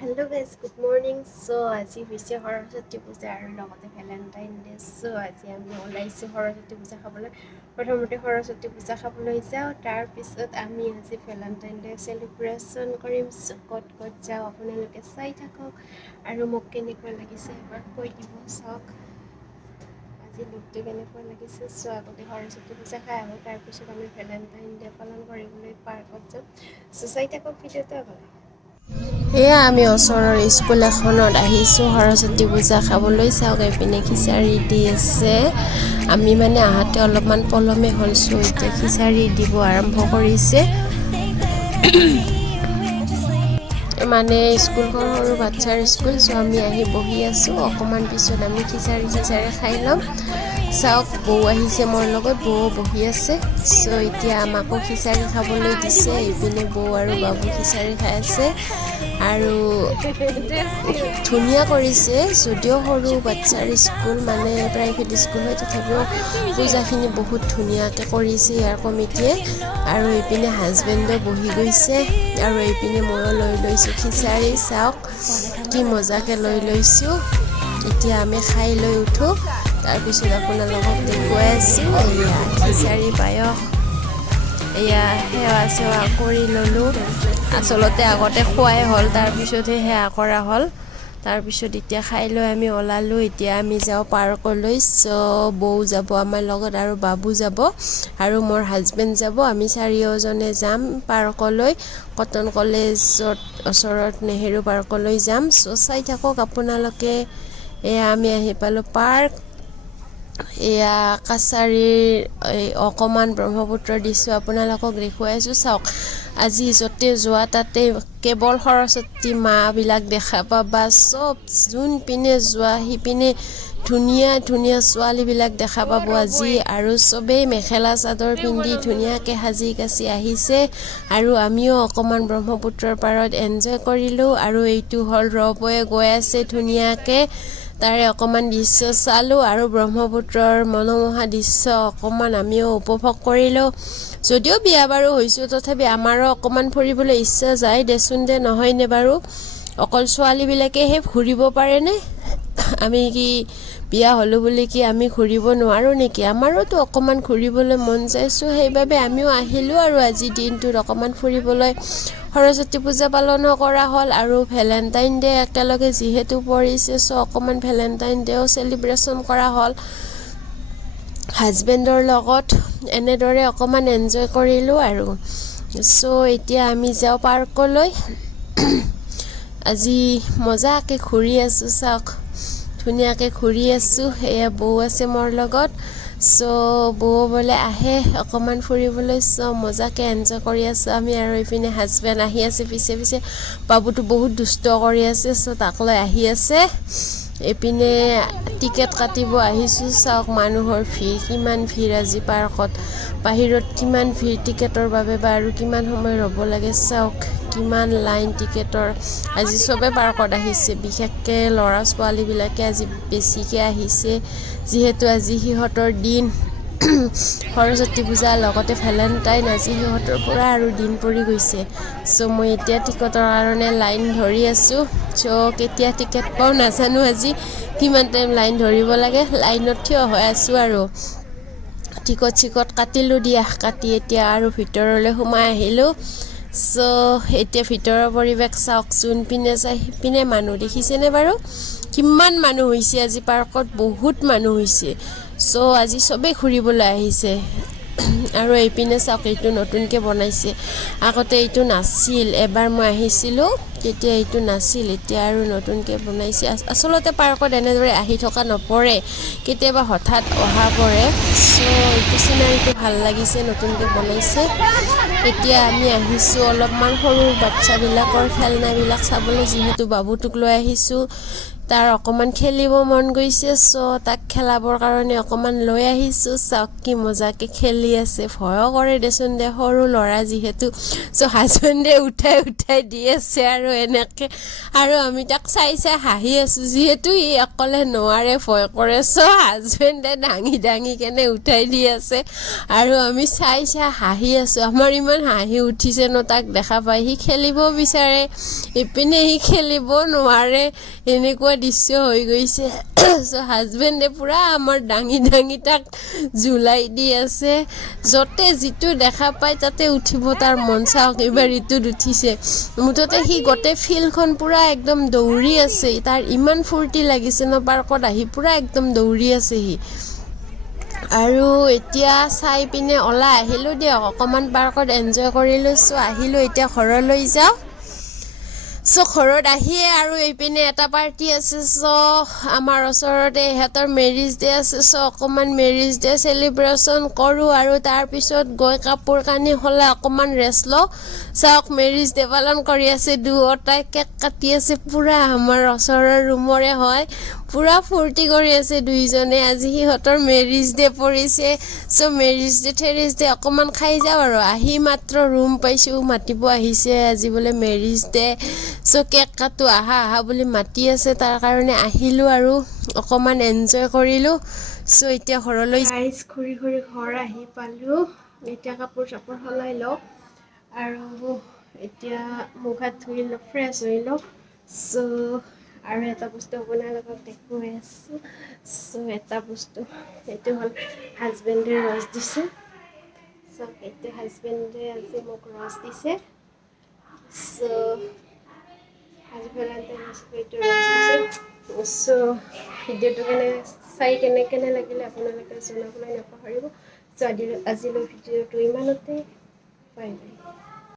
Hello guys, good morning. So আজি হৈছে সৰস্বতী পূজা আৰু লগতে ভেলেণ্টাইন ডে। So আজি আমি ওলাইছোঁ সৰস্বতী পূজা খাবলৈ। প্ৰথমতে সৰস্বতী পূজা খাবলৈ যাওঁ, তাৰপিছত আমি আজি ভেলেণ্টাইন ডে চেলিব্ৰেশ্যন কৰিম। So ক'ত ক'ত যাওঁ আপোনালোকে চাই থাকক আৰু মোক কেনেকুৱা লাগিছে এবাৰ কৈ দিব। চাওক আজি লুকটো কেনেকুৱা লাগিছে। So আগতে সৰস্বতী পূজা খাই আহোঁ, তাৰপিছত আমি ভেলেণ্টাইন ডে পালন কৰিবলৈ পাৰ্কত যাম। So চাই থাকক ভিডিঅ'টো আগলৈ। এয়া আমি ওচৰৰ স্কুল এখনত আহিছোঁ সৰস্বতী পূজা খাবলৈ। চাওক এইপিনে খিচাৰি দি আছে। আমি মানে আহোঁতে অলপমান পলমে হ'ল, চ' এতিয়া খিচাৰি দিব আৰম্ভ কৰিছে। মানে স্কুলখন সৰু বাচ্ছাৰ স্কুল, চ' আমি আহি বহি আছোঁ। অকণমান পিছত আমি খিচাৰি খাই ল'ম। চাওক বৌ আহিছে মোৰ লগত, বৌ বহি আছে। চ' এতিয়া আমাকো খিচাৰি খাবলৈ দিছে। এইপিনে বৌ আৰু বাবু খিচাৰি খাই আছে আৰু ধুনীয়া কৰিছে। যদিও সৰু বাচ্ছাৰ স্কুল, মানে প্ৰাইভেট স্কুল হয়, তথাপিও পূজাখিনি বহুত ধুনীয়াকৈ কৰিছে ইয়াৰ কমিটিয়ে। আৰু এইপিনে হাজবেণ্ডো বহি গৈছে আৰু এইপিনে ময়ো লৈ লৈছোঁ খিচাৰি। চাওক কি মজাকৈ লৈ লৈছোঁ। এতিয়া আমি খাই লৈ উঠোঁ, তাৰপিছত আপোনালোকক দেখুৱাই আছোঁ। এয়া খিচাৰি পায়স, এয়া সেৱা চেৱা কৰি ল'লোঁ। আচলতে আগতে খোৱাই হ'ল, তাৰপিছতহে সেৱা কৰা হ'ল। তাৰপিছত এতিয়া খাই লৈ আমি ওলালোঁ। এতিয়া আমি যাওঁ পাৰ্কলৈ। চ' বৌ যাব আমাৰ লগত আৰু বাবু যাব আৰু মোৰ হাজবেণ্ড যাব। আমি চাৰিওজনে যাম পাৰ্কলৈ, কটন কলেজত ওচৰত নেহেৰু পাৰ্কলৈ যাম। চ' চাই থাকক আপোনালোকে। এয়া আমি আহি পালোঁ পাৰ্ক। এয়া কাছাৰীৰ এই অকণমান ব্ৰহ্মপুত্ৰ দৃশ্য আপোনালোকক দেখুৱাইছোঁ। চাওক আজি য'তে যোৱা তাতে কেৱল সৰস্বতী মাবিলাক দেখা পাবা। চব যোনপিনে যোৱা সিপিনে ধুনীয়া ধুনীয়া ছোৱালীবিলাক দেখা পাব আজি। আৰু চবেই মেখেলা চাদৰ পিন্ধি ধুনীয়াকৈ সাজি কাচি আহিছে আৰু আমিও অকণমান ব্ৰহ্মপুত্ৰৰ পাৰত এনজয় কৰিলোঁ। আৰু এইটো হ'ল ৰ'পৱে গৈ আছে ধুনীয়াকৈ, তাৰে অকণমান দৃশ্য চালোঁ আৰু ব্ৰহ্মপুত্ৰৰ মনোমোহা দৃশ্য অকণমান আমিও উপভোগ কৰিলোঁ। যদিও বিয়া বাৰু হৈছোঁ, তথাপি আমাৰো অকণমান ফুৰিবলৈ ইচ্ছা যায় দেচোন দে, নহয়নে বাৰু? অকল ছোৱালীবিলাকেহে ঘূৰিব পাৰেনে? আমি কি বিয়া হ'লোঁ বুলি কি আমি ঘূৰিব নোৱাৰোঁ নেকি? আমাৰোতো অকণমান ঘূৰিবলৈ মন যাইছোঁ, সেইবাবে আমিও আহিলোঁ আৰু আজিৰ দিনটোত অকণমান ফুৰিবলৈ। সৰস্বতী পূজা পালনো কৰা হ'ল আৰু ভেলেণ্টাইন ডে একেলগে যিহেতু পৰিছে, চ' অকণমান ভেলেণ্টাইন ডেও চেলিব্ৰেশ্যন কৰা হ'ল হাজবেণ্ডৰ লগত। এনেদৰে অকণমান এনজয় কৰিলোঁ আৰু। চ' এতিয়া আমি যাওঁ পাৰ্কলৈ। আজি মজাকৈ ঘূৰি আছোঁ। চাওক ধুনীয়াকৈ ঘূৰি আছোঁ। এয়া বৌ আছে মোৰ লগত। চ' বৌ বোলে আহে অকণমান ফুৰিবলৈ। চ' মজাকৈ এনজয় কৰি আছোঁ আমি। আৰু এইপিনে হাজবেণ্ড আহি আছে পিছে পিছে। বাবুটো বহুত দুষ্ট কৰি আছে, চ' তাক লৈ আহি আছে। এইপিনে টিকেট কাটিব আহিছোঁ। চাওক মানুহৰ ভিৰ, কিমান ভিৰ আজি পাৰ্কত। বাহিৰত কিমান ভিৰ টিকেটৰ বাবে বা আৰু কিমান সময় ৰ'ব লাগে। চাওক কিমান লাইন টিকেটৰ। আজি চবেই পাৰ্কত আহিছে, বিশেষকৈ ল'ৰা ছোৱালীবিলাকে আজি বেছিকৈ আহিছে, যিহেতু আজি সিহঁতৰ দিন। সৰস্বতী পূজাৰ লগতে ভেলেণ্টাইন, আজি সিহঁতৰ পূৰা আৰু দিন পৰি গৈছে। চ' মই এতিয়া টিকটৰ কাৰণে লাইন ধৰি আছোঁ। চ' কেতিয়া টিকেট পাওঁ নাজানো, আজি কিমান টাইম লাইন ধৰিব লাগে। লাইনত থিয় হৈ আছোঁ আৰু টিকট চিকট কাটিলোঁ দিয়া। কাটি এতিয়া আৰু ভিতৰলৈ সোমাই আহিলোঁ। চ' এতিয়া ভিতৰৰ পৰিৱেশ চাওক, যোনপিনে চাই সিপিনে মানুহ। দেখিছেনে বাৰু কিমান মানুহ হৈছে আজি পাৰ্কত? বহুত মানুহ হৈছে। চ' আজি চবেই ঘূৰিবলৈ আহিছে। আৰু এইপিনে চাওক, এইটো নতুনকৈ বনাইছে, আগতে এইটো নাছিল। এবাৰ মই আহিছিলোঁ তেতিয়া এইটো নাছিল, এতিয়া আৰু নতুনকৈ বনাইছে। আচলতে পাৰ্কত এনেদৰে আহি থকা নপৰে, কেতিয়াবা হঠাৎ অহা পৰে। চ' এইটো চিনাৰীটো ভাল লাগিছে, নতুনকৈ বনাইছে। এতিয়া আমি আহিছোঁ অলপমান সৰু বাচ্ছাবিলাকৰ খেলনাবিলাক চাবলৈ, যিহেতু বাবুটোক লৈ আহিছোঁ। তাৰ অকণমান খেলিব মন গৈছে, চ' তাক খেলাবৰ কাৰণে অকণমান লৈ আহিছোঁ। চাওক কি মজাকৈ খেলি আছে। ভয়ো কৰে দেচোন দে, সৰু ল'ৰা যিহেতু। চ' হাজবেণ্ডে উঠাই দি আছে আৰু এনেকৈ আৰু আমি তাক চাই চাই হাঁহি আছোঁ যিহেতু ই অকলে নোৱাৰে ভয় কৰে হাজবেণ্ডে দাঙি কেনে উঠাই দি আছে আৰু আমি চাই চাই হাঁহি আছোঁ আমাৰ ইমান হাঁহি উঠিছে ন তাক দেখা পাই সি খেলিব বিচাৰে ইপিনে সি খেলিব নোৱাৰে এনেকুৱা দৃশ্য হৈ গৈছে হাজবেণ্ডে পূৰা আমাৰ দাঙি তাক জুলাই দি আছে য'তে যিটো দেখা পায় তাতে উঠিব তাৰ মন চাওক এইবাৰ ঋতুত উঠিছে মুঠতে সি গোটেই ফিল্ডখন পূৰা একদম দৌৰি আছে তাৰ ইমান ফূৰ্তি লাগিছে ন পাৰ্কত আহি পূৰা একদম দৌৰি আছে সি আৰু এতিয়া চাই পিনে ওলাই আহিলোঁ দিয়ক অকণমান পাৰ্কত এনজয় কৰিলোঁ আহিলোঁ এতিয়া ঘৰলৈ যাওঁ ঘৰত আহিয়ে আৰু এইপিনে এটা পাৰ্টি আছে আমাৰ ওচৰতে ইহঁতৰ মেৰিজ ডে আছে অকণমান মেৰিজ ডে চেলিব্ৰেশ্যন কৰোঁ আৰু তাৰপিছত গৈ কাপোৰ কানি সলাই অকণমান ৰেষ্ট লওঁ চাওক মেৰিজ ডে পালন কৰি আছে দুয়োটাই কেক কাটি আছে পূৰা আমাৰ ওচৰৰ ৰুমৰে হয় পূৰা ফূৰ্তি কৰি আছে দুইজনে আজি সিহঁতৰ মেৰিজ ডে পৰিছে মেৰিজ ডে থেৰিজ ডে অকণমান খাই যাওঁ আৰু আহি মাত্ৰ ৰুম পাইছোঁ মাতিব আহিছে আজি বোলে মেৰিজ ডে কেক কাটো আহা বুলি মাতি আছে তাৰ কাৰণে আহিলোঁ আৰু অকণমান এনজয় কৰিলোঁ এতিয়া ঘৰলৈ ঘূৰি ঘৰ আহি পালোঁ এতিয়া কাপোৰ চাপোৰ সলাই লওঁ আৰু এতিয়া মুখ হাত ধুই লওঁ ফ্ৰেছ হৈ লওঁ আৰু এটা বস্তু আপোনাৰ লগত দেখুৱাই আছোঁ এটা বস্তু এইটো হ'ল হাজবেণ্ডে ৰস দিছে এতিয়া হাজবেণ্ডে আজি মোক ৰস দিছে আজি ভেলেণ্টাইন এইটো ৰস দিছে ভিডিঅ'টো চাই কেনে লাগিলে আপোনালোকে জনাবলৈ নাপাহৰিব আজিলৈ ভিডিঅ'টো ইমানতে বাই বাই